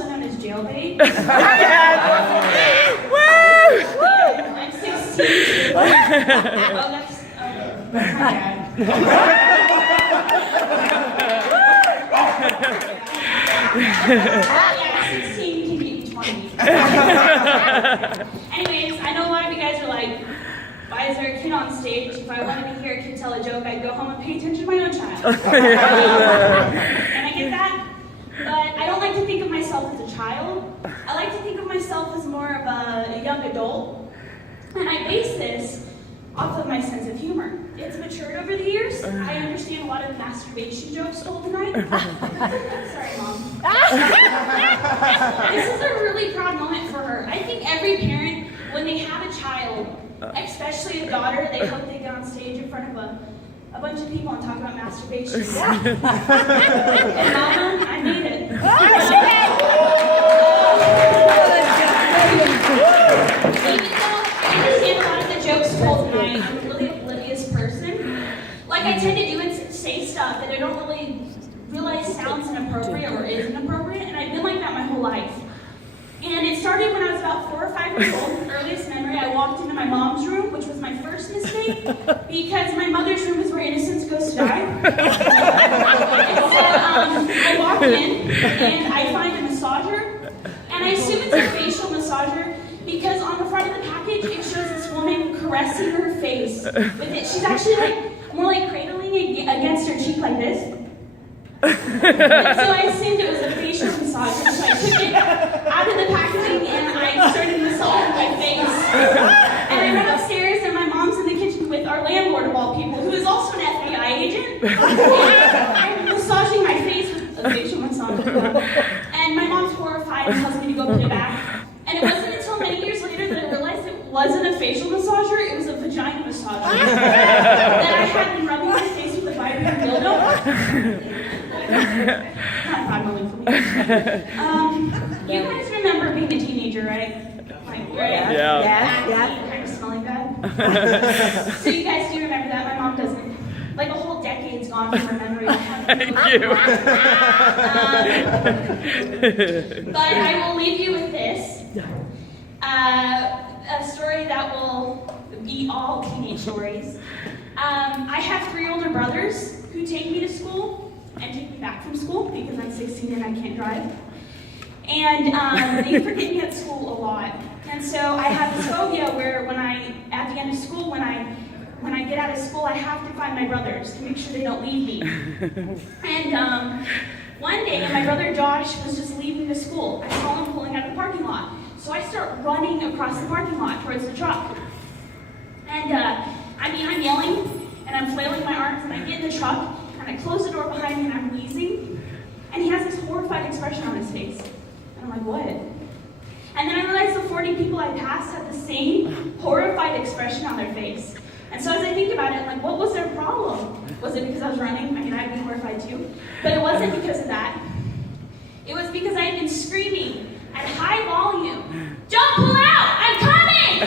also known as Jailbait. Woo! I'm 16. Oh, that's my dad. Yeah, 16 can get 20. Anyways, I know a lot of you guys are like, why is there a kid on stage? If I wanted to hear a kid tell a joke, I'd go home and pay attention to my own child. And I get that, but I don't like to think of myself as a child. I like to think of myself as more of a young adult. And I base this off of my sense of humor. It's matured over the years. I understand a lot of masturbation jokes told tonight. Sorry, Mom. This is a really proud moment for her. I think every parent, when they have a child, especially a daughter, they hope they get on stage in front of a bunch of people and talk about masturbation. And Mama, I made it. Even though I understand a lot of the jokes told tonight, I'm a really oblivious person. Like, I tend to do and say stuff that I don't really realize sounds inappropriate or is inappropriate, and I've been like that my whole life. And it started when I was about 4 or 5 years old. The earliest memory, I walked into my mom's room, which was my first mistake, because my mother's room is where innocence goes to die. And so I walk in, and I find a massager, and I assume it's a facial massager, because on the front of the package, it shows this woman caressing her face with it. She's actually more like cradling it against her cheek like this. And so I assumed it was a facial massager, so I took it out of the packaging and I started massaging my face. And I went upstairs and my mom's in the kitchen with our landlord of all people, who is also an FBI agent. And I'm massaging my face with a facial massager. And my mom's horrified and tells me to go put it back. And it wasn't until many years later that I realized it wasn't a facial massager, it was a vagina massager. That I had been rubbing my face with a vibrating dildo. Not a proud moment for me. You guys remember being a teenager, right? Like, right? Yeah. Kind of smelling bad. So you guys do remember that? My mom doesn't. Like a whole decade's gone from her memory. Thank you. But I will leave you with this. A story that will be all teenage stories. I have 3 older brothers who take me to school and take me back from school because I'm 16 and I can't drive. And they forget me at school a lot. And so I have this phobia where at the end of school, when I get out of school, I have to find my brothers to make sure they don't leave me. And one day, my brother Josh was just leaving the school. I saw him pulling out of the parking lot. So I start running across the parking lot towards the truck. And I'm yelling, and I'm flailing my arms, and I get in the truck, and I close the door behind me, and I'm wheezing. And he has this horrified expression on his face. And I'm like, what? And then I realized the 40 people I passed had the same horrified expression on their face. And so as I think about it, I'm like, what was their problem? Was it because I was running? I mean, I'd be horrified too. But it wasn't because of that. It was because I had been screaming at high volume, "Don't pull out! I'm coming!"